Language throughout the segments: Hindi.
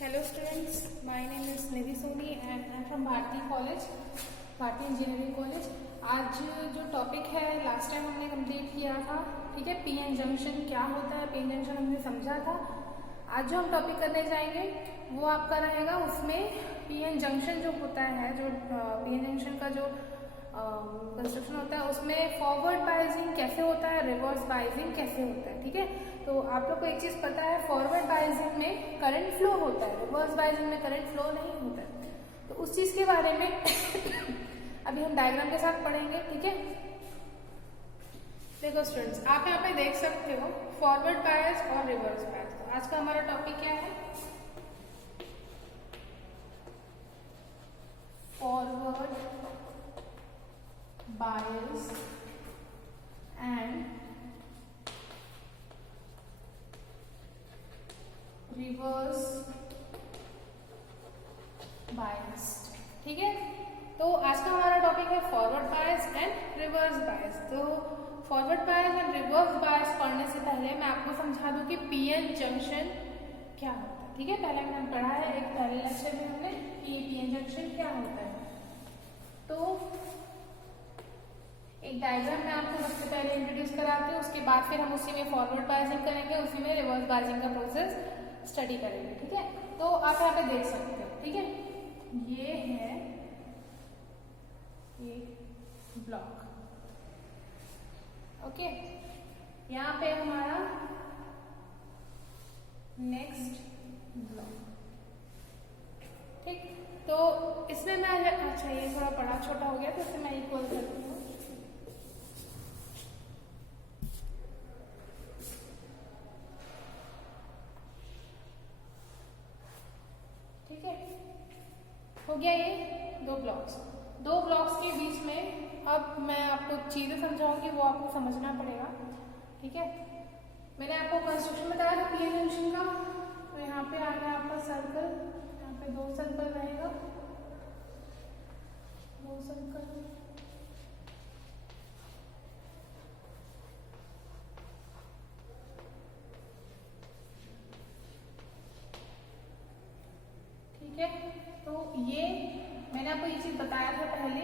Hello students, my name is Nidhi Soni and I am from Bharati College, Bharati Engineering College। आज जो टॉपिक है लास्ट टाइम हमने कंप्लीट किया था, ठीक है। पीएन जंक्शन क्या होता है, पीएन जंक्शन हमने समझा था। आज जो हम टॉपिक करने जाएंगे वो आपका रहेगा, उसमें पीएन जंक्शन जो होता है, जो पीएन जंक्शन का जो कंस्ट्रक्शन होता है उसमें फॉरवर्ड बाइजिंग कैसे होता है, रिवर्स बाइजिंग कैसे होता है, ठीक है। तो आप लोग को एक चीज पता है, फॉरवर्ड बाइजिंग में करंट फ्लो होता है, रिवर्स बाइजिंग में करंट फ्लो नहीं होता है। तो उस चीज के बारे में अभी हम डायग्राम के साथ पढ़ेंगे, ठीक है। देखो स्टूडेंट्स, आप यहाँ पे देख सकते हो फॉरवर्ड बायस और रिवर्स बायस। तो आज का हमारा टॉपिक क्या है, forward bias and reverse bias, ठीक है। तो आज का हमारा टॉपिक है forward bias and reverse bias. तो forward bias and reverse bias पढ़ने से पहले मैं आपको समझा दूं कि पीएन जंक्शन क्या होता है, ठीक है। पहले हमने पढ़ा है एक पहले लेक्चर में हमने कि पीएन जंक्शन क्या होता है। तो एक डायग्राम मैं आपको सबसे पहले इंट्रोड्यूस कराती हूँ, उसके बाद फिर हम उसी में फॉरवर्ड बायसिंग करेंगे, उसी में रिवर्स बायसिंग का प्रोसेस स्टडी करेंगे, ठीक है। तो आप यहाँ पे देख सकते हो, ठीक है। ये है एक ब्लॉक, ओके। यहाँ पे हमारा नेक्स्ट ब्लॉक, ठीक। तो इसमें मैं अच्छा, ये थोड़ा बड़ा छोटा हो गया तो इसे मैं इक्वल करती हूँ, ठीक है। हो गया ये दो ब्लॉक्स के बीच में अब मैं आपको चीजें समझाऊंगी, वो आपको समझना पड़ेगा, ठीक है। मैंने आपको कंस्ट्रक्शन बताया था पीएन जंक्शन का। तो यहाँ पे आ गया आपका सर्कल, यहाँ पे दो सर्कल रहेगा, दो सर्कल, ठीक है। तो ये मैंने आपको ये चीज बताया था पहले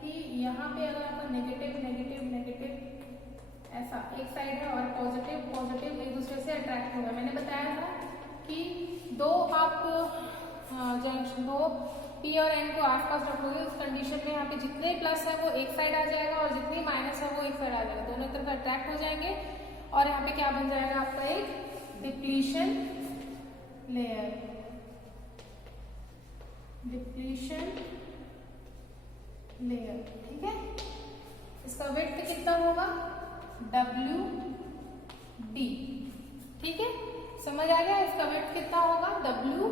कि यहाँ पे अगर आपका नेगेटिव नेगेटिव नेगेटिव ऐसा एक साइड है और पॉजिटिव पॉजिटिव एक दूसरे से अट्रैक्ट होगा। मैंने बताया था कि दो आप जंक्शन दो पी और एन को आसपास रखोगे, उस कंडीशन में यहाँ पे जितने प्लस है वो एक साइड आ जाएगा और जितनी माइनस है वो एक साइड आ जाएगा, दोनों तरफ अट्रैक्ट हो जाएंगे और यहाँ पे क्या बन जाएगा आपका एक डिप्लीशन लेयर, डिप्लीशन लेयर, ठीक है। इसका विड्थ कितना होगा, डब्ल्यू डी, ठीक है। समझ आ गया, इसका विड्थ कितना होगा, डब्ल्यू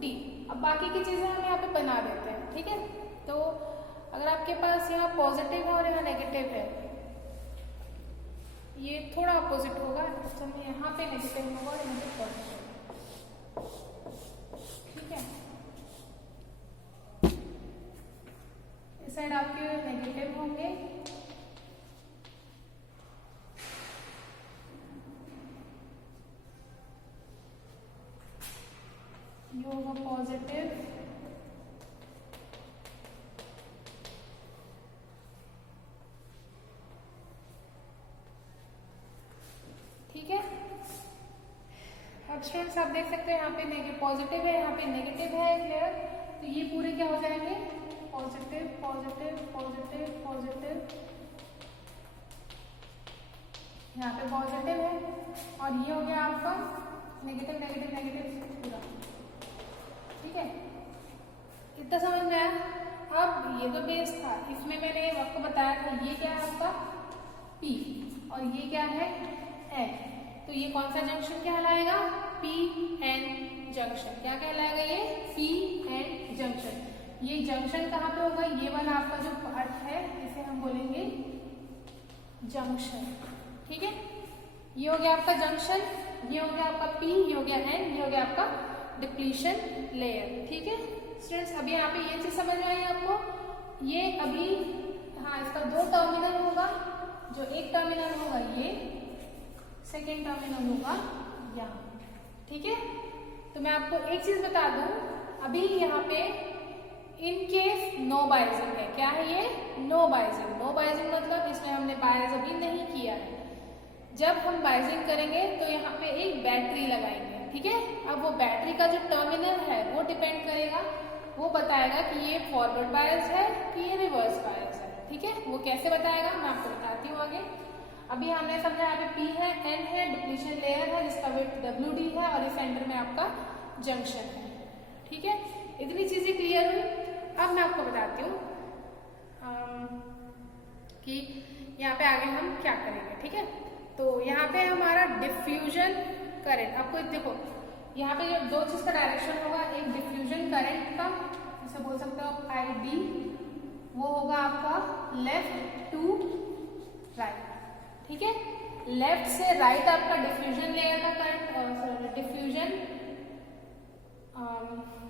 डी। अब बाकी की चीजें हम यहाँ पे बना देते हैं, ठीक है। तो अगर आपके पास यहाँ पॉजिटिव है और यहाँ नेगेटिव है, ये थोड़ा अपोजिट होगा, यहाँ पे नेगेटिव होगा और यहाँ पे पॉजिटिव, ठीक है। इस साइड आपके नेगेटिव होंगे, ये होगा पॉजिटिव, ठीक है। अब स्टूडेंट्स आप देख सकते हैं यहाँ पे पॉजिटिव है, यहाँ पे नेगेटिव है एक लेयर, तो ये पूरे क्या हो जाएंगे, पॉजिटिव पॉजिटिव पॉजिटिव पॉजिटिव, यहाँ पे पॉजिटिव है और ये हो गया आपका नेगेटिव नेगेटिव नेगेटिव पूरा, ठीक है। इतना समझ में आया। अब ये तो बेस था, इसमें मैंने आपको बताया था ये क्या है आपका P और ये क्या है N। तो ये कौन सा जंक्शन कहलाएगा, PN जंक्शन। क्या कहलाएगा ये, PN जंक्शन। ये जंक्शन कहाँ पे होगा, ये वाला आपका जो पार्ट है इसे हम बोलेंगे जंक्शन, ठीक है। ये हो गया आपका जंक्शन, ये हो गया आपका P, ये हो गया N, ये हो गया आपका डिप्लीशन लेयर, ठीक है। स्टूडेंट्स अभी यहाँ पे ये चीज समझ में आई आपको, ये अभी हाँ इसका दो टर्मिनल होगा, जो एक टर्मिनल होगा ये, सेकेंड टर्मिनल होगा यहाँ, ठीक है। तो मैं आपको एक चीज बता दूं, अभी यहाँ पे इन केस नो बाइजिंग है। क्या है ये? नो बाइजिंग। नो बाइजिंग मतलब इसमें हमने बायस अभी नहीं किया है। जब हम बाइजिंग करेंगे तो यहाँ पे एक बैटरी लगाएंगे, ठीक है। अब वो बैटरी का जो टर्मिनल है वो डिपेंड करेगा, वो बताएगा कि ये फॉरवर्ड बायस है कि ये रिवर्स बायस है, ठीक है। वो कैसे बताएगा मैं आपको बताती हूँ आगे। अभी हमने समझा यहाँ पे P है, N है, डिप्लीशन लेयर है जिसका वेट WD है और इस सेंटर में आपका जंक्शन है, ठीक है। इतनी चीजें क्लियर हुई। अब मैं आपको बताती हूँ कि यहाँ पे आगे हम क्या करेंगे, ठीक है। तो यहाँ पे हमारा डिफ्यूजन करंट, आपको देखो यहाँ पे जो दो चीज का डायरेक्शन होगा, एक डिफ्यूजन करंट का, जिसे बोल सकते हो आप ID, वो होगा आपका लेफ्ट टू राइट, ठीक है। लेफ्ट से राइट आपका डिफ्यूजन लेयर का करंट, डिफ्यूजन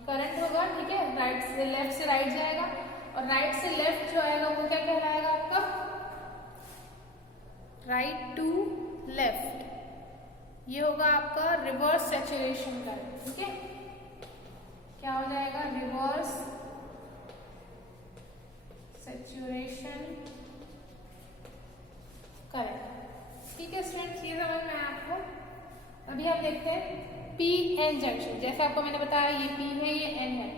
करंट होगा, ठीक है। राइट से लेफ्ट से राइट जाएगा और राइट से लेफ्ट जो आएगा वो क्या कहलाएगा आपका? Right to left. ये होगा आपका रिवर्स सैचुरेशन करंट, ठीक है। क्या हो जाएगा? रिवर्स सैचुरेशन करंट, ठीक है स्टूडेंट्स, ये समझ में आया आपको। अभी हम देखते हैं P N जंक्शन। जैसे आपको मैंने बताया ये P है, ये N है।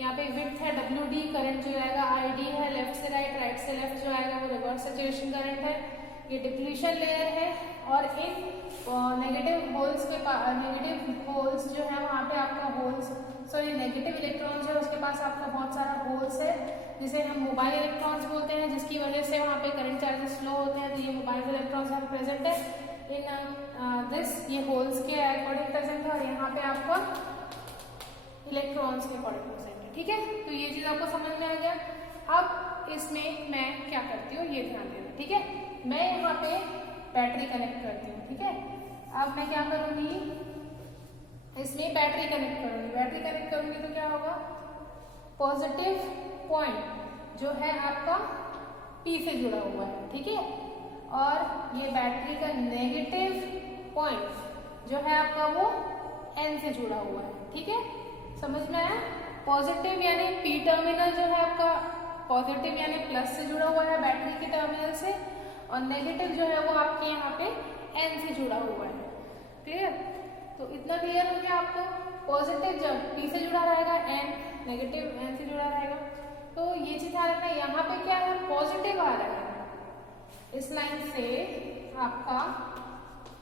यहाँ पे विड्थ है WD, करंट जो आएगा ID है, लेफ्ट से राइट, राइट से लेफ्ट जो आएगा वो रिवर्स सैचुरेशन करंट है। ये डिप्लीशन लेयर है और इन नेगेटिव होल्स के नेगेटिव होल्स जो है वहाँ पे आपका होल्स, सॉरी नेगेटिव इलेक्ट्रॉन्स है उसके पास आपका बहुत सारा होल्स है, जिसे हम मोबाइल इलेक्ट्रॉन्स बोलते हैं, जिसकी वजह से वहाँ पे करंट चार्जेस फ्लो होते हैं। तो ये मोबाइल इलेक्ट्रॉन्स यहाँ प्रेजेंट है इन दिस, ये होल्स के अकॉर्डिंग प्रेजेंट है और यहाँ पे आपका इलेक्ट्रॉन्स के अकॉर्डिंग प्रेजेंट है, ठीक है। तो ये चीज आपको समझ में आ गया। अब इसमें मैं क्या करती हूँ ये ध्यान देना, ठीक है। मैं यहाँ पे बैटरी कनेक्ट करती हूँ, ठीक है। अब मैं क्या करूंगी, इसमें बैटरी कनेक्ट करूंगी। बैटरी कनेक्ट करूंगी तो क्या होगा? पॉजिटिव पॉइंट जो है आपका P से जुड़ा हुआ है, ठीक है। और ये बैटरी का नेगेटिव पॉइंट जो है आपका वो N से जुड़ा हुआ है, ठीक है। समझ में आया? पॉजिटिव यानी P टर्मिनल जो है आपका पॉजिटिव यानी प्लस से जुड़ा हुआ है बैटरी के टर्मिनल से, और नेगेटिव जो है वो आपके यहाँ पे N से जुड़ा हुआ है। क्लियर? तो इतना क्लियर हो गया आपको। पॉजिटिव जब P से जुड़ा रहेगा, N नेगेटिव N से जुड़ा रहेगा। तो ये चीज ध्यान रखना, यहाँ पे क्या है? पॉजिटिव आ रहा है, इस लाइन से आपका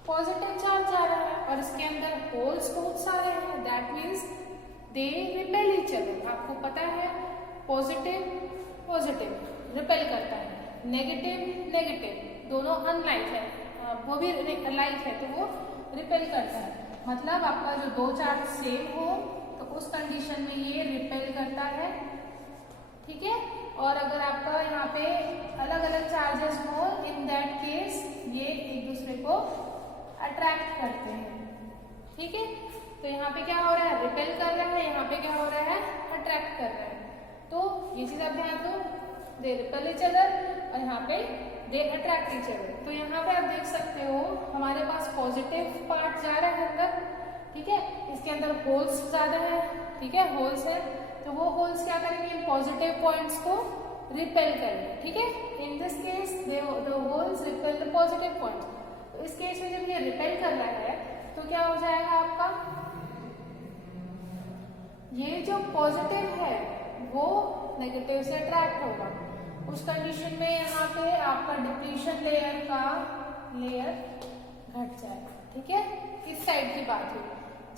पॉजिटिव चार्ज जा रहा है और इसके अंदर होल्स बहुत सारे हैं, that means they repel each other. आपको पता है पॉजिटिव पॉजिटिव रिपेल करता है, नेगेटिव नेगेटिव दोनों अनलाइक है, वो भी लाइक है तो वो रिपेल करता है। मतलब आपका जो दो चार्ज सेम हो तो उस कंडीशन में ये रिपेल करता है, ठीक है। और अगर आपका यहाँ पे अलग अलग चार्जेस हो, इन दैट केस ये एक दूसरे को अट्रैक्ट करते हैं, ठीक है। तो यहाँ पे क्या हो रहा है? रिपेल कर रहा है, यहाँ पे क्या हो रहा है? अट्रैक्ट कर रहा है। तो ये चीज आप ध्यान दो, दे रिपेल ईच अदर और यहाँ पे दे अट्रैक्ट ईच अदर। तो यहाँ पे आप देख सकते हो हमारे पास पॉजिटिव पार्ट जा रहा है अंदर, ठीक है। इसके अंदर होल्स ज्यादा है, ठीक है, होल्स है। तो वो होल्स क्या करेंगे? इन पॉजिटिव पॉइंट्स को रिपेल करेंगे, ठीक है। In this case the holes repel the positive points. तो इस केस में जब ये रिपेल कर रहा है तो क्या हो जाएगा आपका? ये जो पॉजिटिव है वो नेगेटिव से अट्रैक्ट होगा। उस कंडीशन में यहाँ पे आपका डिप्लीशन लेयर का लेयर घट जाएगा, ठीक है। इस साइड की बात हुई।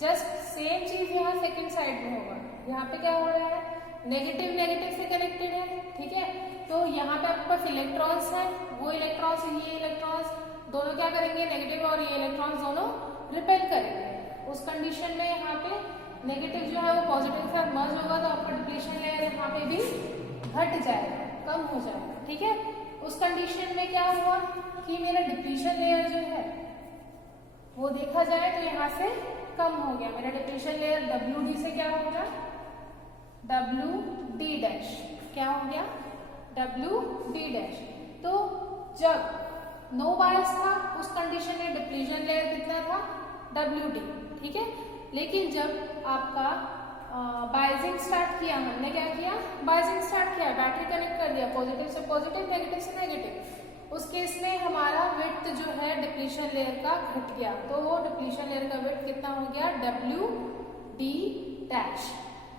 जस्ट सेम चीज यहाँ सेकंड साइड में होगा। यहाँ पे क्या हो रहा है? नेगेटिव नेगेटिव से कनेक्टेड है, ठीक है। तो यहाँ पे आपके पास इलेक्ट्रॉन्स है, वो इलेक्ट्रॉन्स ये इलेक्ट्रॉन्स दोनों क्या करेंगे? नेगेटिव और ये इलेक्ट्रॉन्स दोनों रिपेल करेंगे। उस कंडीशन में यहाँ पे नेगेटिव जो है वो पॉजिटिव के साथ मर्ज होगा तो आपका डिप्लीशन लेयर यहाँ पे भी घट जाएगा, कम हो जाएगा, ठीक है। उस कंडीशन में क्या हुआ कि मेरा डिप्लीशन लेयर जो है वो देखा जाए तो यहाँ से कम हो गया। मेरा डिप्लीशन लेयर WD से क्या हो गया? WD डैश क्या हो गया? WD dash. तो जब नो बायस था उस कंडीशन में डिप्लीशन लेयर कितना था? WD, ठीक है। लेकिन जब आपका बाइजिंग स्टार्ट किया, हमने क्या किया, बाइजिंग स्टार्ट किया, बैटरी कनेक्ट कर दिया, पॉजिटिव से पॉजिटिव, नेगेटिव से नेगेटिव, उस केस में हमारा विड्थ जो है डिप्लीशन लेयर का घट गया, तो वो डिप्लीशन लेयर का विड्थ कितना हो गया, WD'।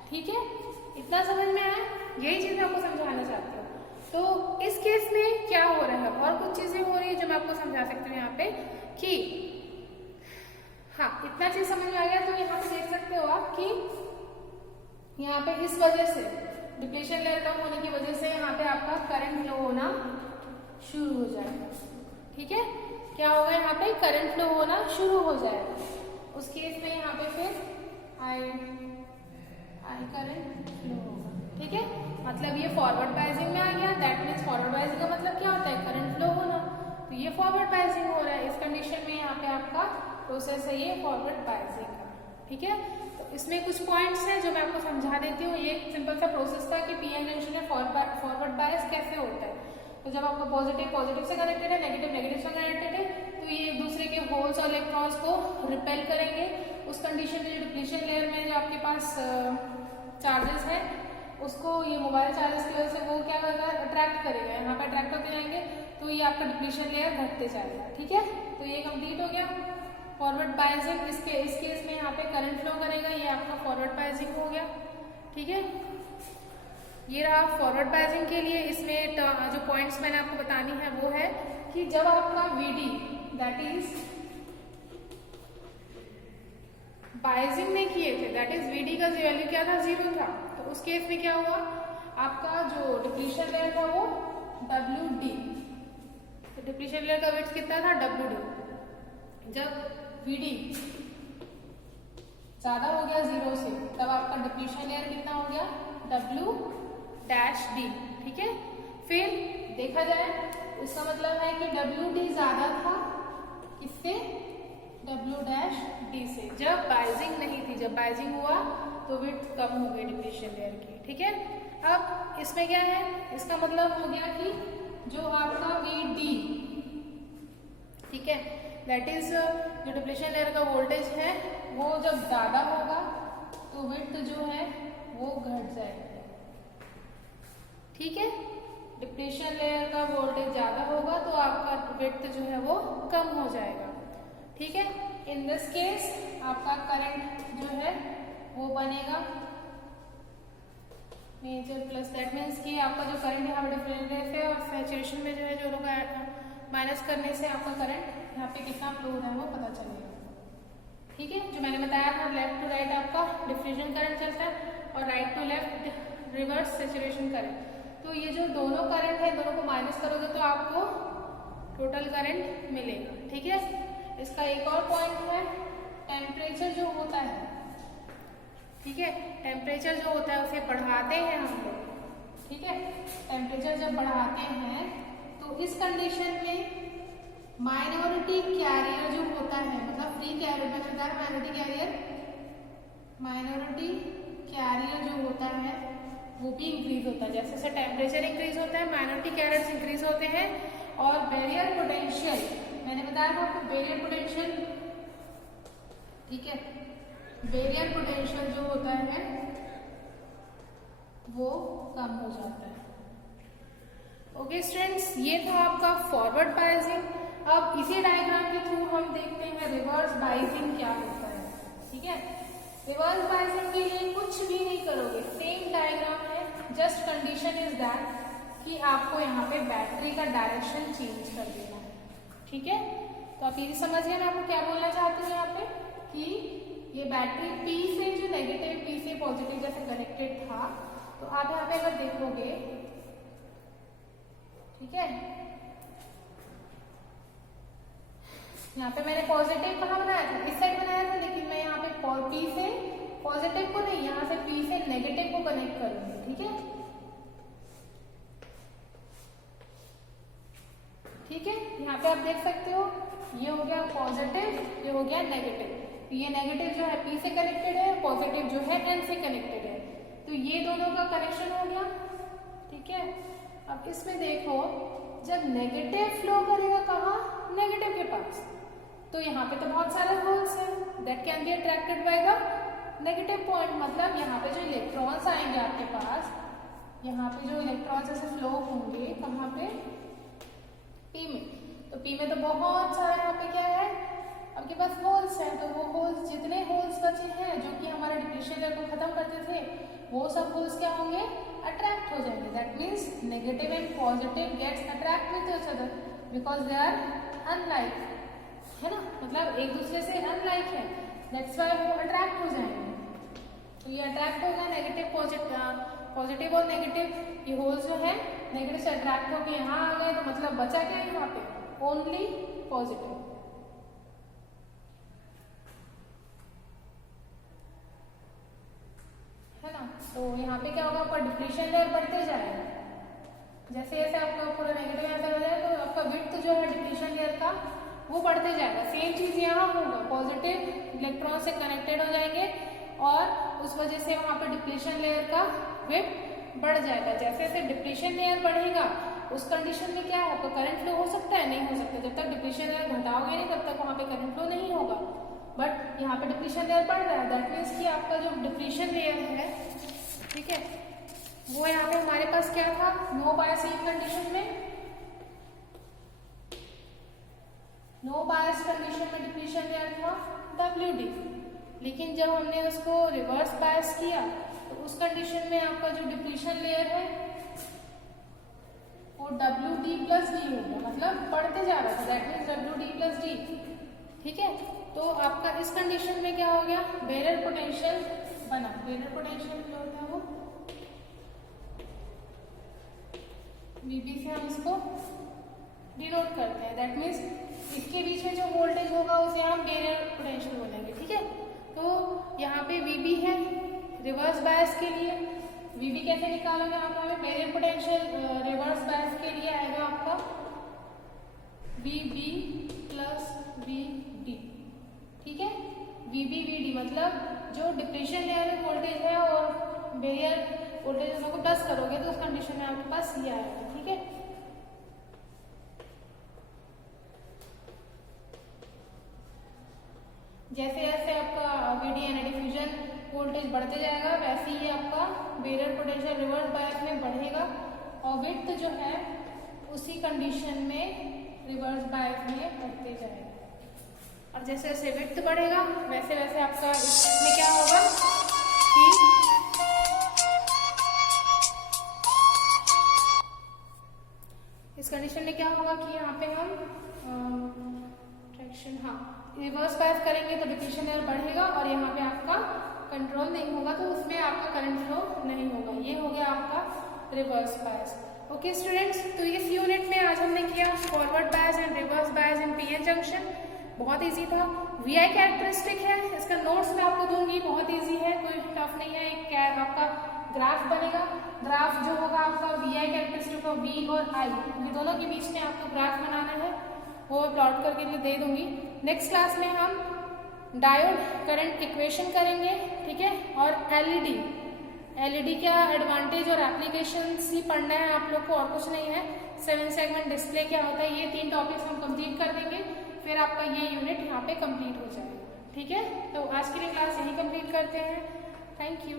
ठीक है, इतना समझ में आया? यही चीज मैं आपको समझाना चाहती हूँ। तो इस केस में क्या हो रहा है, और कुछ चीजें हो रही है जो मैं आपको समझा सकती हूँ यहाँ पे कि हाँ, इतना चीज समझ में आ गया। तो यहाँ पे देख सकते हो आप कि यहाँ पे इस वजह से डिप्लीशन लेयर कम होने की वजह से यहाँ पे आपका करंट फ्लो होना शुरू हो जाएगा। ठीक है, क्या होगा, यहाँ पे करंट फ्लो होना शुरू हो जाएगा। उस केस में यहाँ पे फिर आई करंट फ्लो होगा। ठीक है, मतलब ये फॉरवर्ड बायसिंग में आ गया। दैट मीन्स फॉरवर्ड बायसिंग का मतलब क्या होता है, करंट फ्लो होना। तो ये फॉरवर्ड बायसिंग हो रहा है। इस कंडीशन में यहाँ पे आपका प्रोसेस है ये फॉरवर्ड बायसिंग का। ठीक है, तो इसमें कुछ पॉइंट्स हैं जो मैं आपको समझा देती हूँ। ये एक सिंपल सा प्रोसेस था कि पीएन जंक्शन में फॉरवर्ड बायस कैसे होता है। तो जब आपका पॉजिटिव पॉजिटिव से कनेक्टेड है, नेगेटिव नेगेटिव से कनेक्टेड है, तो ये एक दूसरे के होल्स और इलेक्ट्रॉन्स को रिपेल करेंगे। उस कंडीशन में जो डिप्लीशन लेयर में जो आपके पास चार्जेस है, उसको ये मोबाइल चार्जेस की वजह से वो क्या करेगा, अट्रैक्ट करेगा, यहाँ पे अट्रैक्ट होते जाएंगे, तो ये आपका डिप्लीशन लेयर घटते जाएगा। ठीक है, तो ये कंप्लीट हो गया फॉरवर्ड बायसिंग। इस केस में यहाँ पे करंट फ्लो करेगा, ये आपका फॉरवर्ड बायसिंग हो गया। ठीक है, ये रहा फॉरवर्ड बायसिंग के लिए। इसमें जो पॉइंट्स मैंने आपको बतानी है वो है कि जब आपका VD दैट इज बायसिंग नहीं किए थे, दैट इज VD का वैल्यू क्या था, 0 था, तो उस केस में क्या हुआ, आपका जो डिप्लीशन लेयर था वो WD, तो डिप्लीशन लेयर का विड्थ कितना था, WD। जब VD ज्यादा हो गया 0 से, तब आपका डिप्लीशन लेयर कितना हो गया, W'D। ठीक है, फिर देखा जाए इसका मतलब है कि WD ज्यादा था किससे, W'D से, जब बायसिंग नहीं थी। जब बायसिंग हुआ तो विड्थ कम हो गई डिप्लीशन लेयर की। ठीक है, अब इसमें क्या है, इसका मतलब हो गया कि जो आपका VD, ठीक है, दैट इज जो डिप्लीशन लेयर का वोल्टेज है वो जब ज्यादा होगा तो विड्थ जो है वो घट जाएगा। ठीक है, डिप्लीशन लेयर का वोल्टेज ज्यादा होगा तो आपका विड्थ जो है वो कम हो जाएगा। ठीक है, इन दिस केस आपका करंट जो है वो बनेगा मेजर प्लस, दैट मीन्स कि आपका जो करंट यहाँ पे डिफरेंस है और सैचुरेशन में जो है जो लोग माइनस करने से आपका करंट यहाँ पे कितना फ्लो हो रहा है वो पता चलेगा। ठीक है, जो मैंने बताया था लेफ्ट टू राइट आपका डिफ्यूजन करंट चलता है और right to left reverse saturation current. तो ये जो दोनों करंट है, दोनों को माइनस करोगे तो आपको टोटल करंट मिलेगा। ठीक है, इसका एक और पॉइंट है टेम्परेचर जो होता है। ठीक है, टेम्परेचर जो होता है उसे बढ़ाते हैं हम लोग। ठीक है, टेम्परेचर जब बढ़ाते हैं तो इस कंडीशन में माइनॉरिटी कैरियर जो होता है, मतलब फ्री कैरियर में होता है, माइनॉरिटी कैरियर जो होता है वो भी इंक्रीज होता है। जैसे जैसे टेम्परेचर इंक्रीज होता है माइनॉरिटी कैरियर्स इंक्रीज होते हैं। और बैरियर पोटेंशियल, मैंने बताया था आपको बैरियर पोटेंशियल। ठीक है, बैरियर पोटेंशियल जो होता है वो कम हो जाता है। ओके स्टूडेंट्स, ये था आपका फॉरवर्ड बायसिंग। अब इसी डायग्राम के थ्रू हम देखते हैं रिवर्स बायसिंग क्या होता है। ठीक है, रिवर्स बायसिंग के लिए कुछ भी नहीं करोगे, सेम डायग्राम है, जस्ट कंडीशन इज दैट कि आपको यहाँ पे बैटरी का डायरेक्शन चेंज कर देना है। ठीक है, तो आप ये समझिए मैं आपको क्या बोलना चाहती हूँ यहाँ पे कि ये बैटरी P से जो नेगेटिव, P से पॉजिटिव जैसे कनेक्टेड था, तो आप यहाँ पे अगर देखोगे, ठीक है, यहाँ पे मैंने पॉजिटिव कहाँ बनाया था, इस साइड बनाया था, लेकिन मैं यहाँ पे P से पॉजिटिव को नहीं, यहाँ से P से नेगेटिव को कनेक्ट करूंगी। ठीक है, ठीक है, यहाँ पे आप देख सकते हो ये हो गया पॉजिटिव, ये हो गया नेगेटिव। ये नेगेटिव जो है P से कनेक्टेड है, पॉजिटिव जो है N से कनेक्टेड है, तो ये दोनों का कनेक्शन हो गया। ठीक है, अब इसमें देखो जब नेगेटिव फ्लो करेगा कहाँ, नेगेटिव के पास, तो यहाँ पे तो बहुत सारे होल्स हैं that can be attracted by the negative point, मतलब यहाँ पे जो इलेक्ट्रॉन्स आएंगे आपके पास, यहाँ पे जो इलेक्ट्रॉन्स ऐसे फ्लो होंगे कहाँ पे, पी में, तो पी में तो बहुत सारा यहाँ पे क्या है आपके पास होल्स हैं, तो वो होल्स, जितने होल्स बचे हैं जो कि हमारे डिप्लीशन लेयर को खत्म करते थे, वो सब होल्स क्या होंगे, अट्रैक्ट हो जाएंगे। That means negative and positive gets attract with each other because they are unlike, है ना, मतलब एक दूसरे से अनलाइक है, दैट्स व्हाई वो अट्रैक्ट हो जाएंगे। तो ये अट्रैक्ट होगा नेगेटिव पॉजिटिव और नेगेटिव, ये होल्स जो है नेगेटिव से अट्रैक्ट होकर यहाँ आ गए, तो मतलब बचा क्या है यहाँ पे, ओनली पॉजिटिव, है ना। तो यहाँ पे क्या होगा, आपका डिप्लीशन लेयर बढ़ते जाएगा, जैसे जैसे आपका पूरा नेगेटिव आंसर हो जाए तो आपका विड्थ जो है डिप्लीशन लेयर का वो बढ़ते जाएगा। सेम चीज यहाँ होगा, पॉजिटिव इलेक्ट्रॉन से कनेक्टेड हो जाएंगे और उस वजह से वहां पे डिप्लीशन लेयर का विड्थ बढ़ जाएगा। जैसे जैसे डिप्लीशन लेयर बढ़ेगा उस कंडीशन में क्या है, आपका करंट फ्लो हो सकता है, नहीं हो सकता, जब तक डिप्लीशन लेयर घटाओगे नहीं तब तक वहां पे करंट फ्लो नहीं होगा। बट यहाँ पे डिप्लीशन लेयर बढ़ रहा है, दैट मीन्स कि आपका जो डिप्लीशन लेयर है, ठीक है, वो यहाँ पे हमारे पास क्या था, नो बायस कंडीशन में, नो बायस कंडीशन में डिप्लीशन लेयर था WD, लेकिन जब हमने उसको रिवर्स बायस किया तो उस कंडीशन में आपका जो डिप्लीशन लेयर है वो WD प्लस D हो गया, मतलब बढ़ते जा रहा था, that means WD plus D, ठीक है। तो आपका इस कंडीशन में क्या हो गया, बैरियर पोटेंशियल बना, बैरियर पोटेंशियल क्या होता है वो VB से हम इसको डिनोट करते हैं, दैट मीन्स इसके बीच में जो वोल्टेज होगा उसे हम बैरियर पोटेंशियल बोलेंगे, ठीक है। तो यहाँ पे VB है रिवर्स बायस के लिए, VB कैसे निकालोगे आप, हमें बैरियर पोटेंशियल रिवर्स बायस के लिए आएगा आपका VB प्लस VD, ठीक है। VB VD मतलब जो डिप्लीशन लेयर में वोल्टेज है और बैरियर वोल्टेज दोनों को प्लस करोगे तो उस कंडीशन में आपके पास ये आएगा, ठीक है। जैसे जैसे आपका VD यानी डिफ्यूजन वोल्टेज बढ़ते जाएगा वैसे ही आपका बैरियर पोटेंशियल रिवर्स बायस में बढ़ेगा और विड्थ जो है उसी कंडीशन में रिवर्स बायस में बढ़ते जाएगा। और जैसे जैसे विड्थ बढ़ेगा वैसे वैसे आपका इसमें क्या होगा कि इस कंडीशन में क्या होगा कि यहाँ पे हम ट्रैक्शन, हाँ, रिवर्स बायस करेंगे तो डिप्लीशन लेयर बढ़ेगा और यहाँ पे आपका कंट्रोल नहीं होगा तो उसमें आपका करंट फ्लो नहीं होगा। ये हो गया आपका रिवर्स बायस। ओके स्टूडेंट्स, तो इस यूनिट में आज हमने किया forward bias and reverse bias in PN junction, बहुत इजी था। VI कैरेक्टरिस्टिक है, इसका नोट्स मैं आपको दूंगी, बहुत इजी है, कोई टफ नहीं है। एक आपका ग्राफ बनेगा, ग्राफ जो होगा आपका VI कैरेक्टरिस्टिक ऑफ V और I, ये दोनों के बीच में आपको ग्राफ बनाना है, वो प्लॉट करके दे दूंगी। नेक्स्ट क्लास में हम डायोड करंट इक्वेशन करेंगे, ठीक है, और LED क्या एडवांटेज और एप्लीकेशंस ही पढ़ना है आप लोग को, और कुछ नहीं है। 7 सेगमेंट डिस्प्ले क्या होता है, ये 3 टॉपिक्स हम कंप्लीट कर देंगे, फिर आपका ये यूनिट यहाँ पे कंप्लीट हो जाएगा, ठीक है। तो आज के लिए क्लास यही कंप्लीट करते हैं, थैंक यू।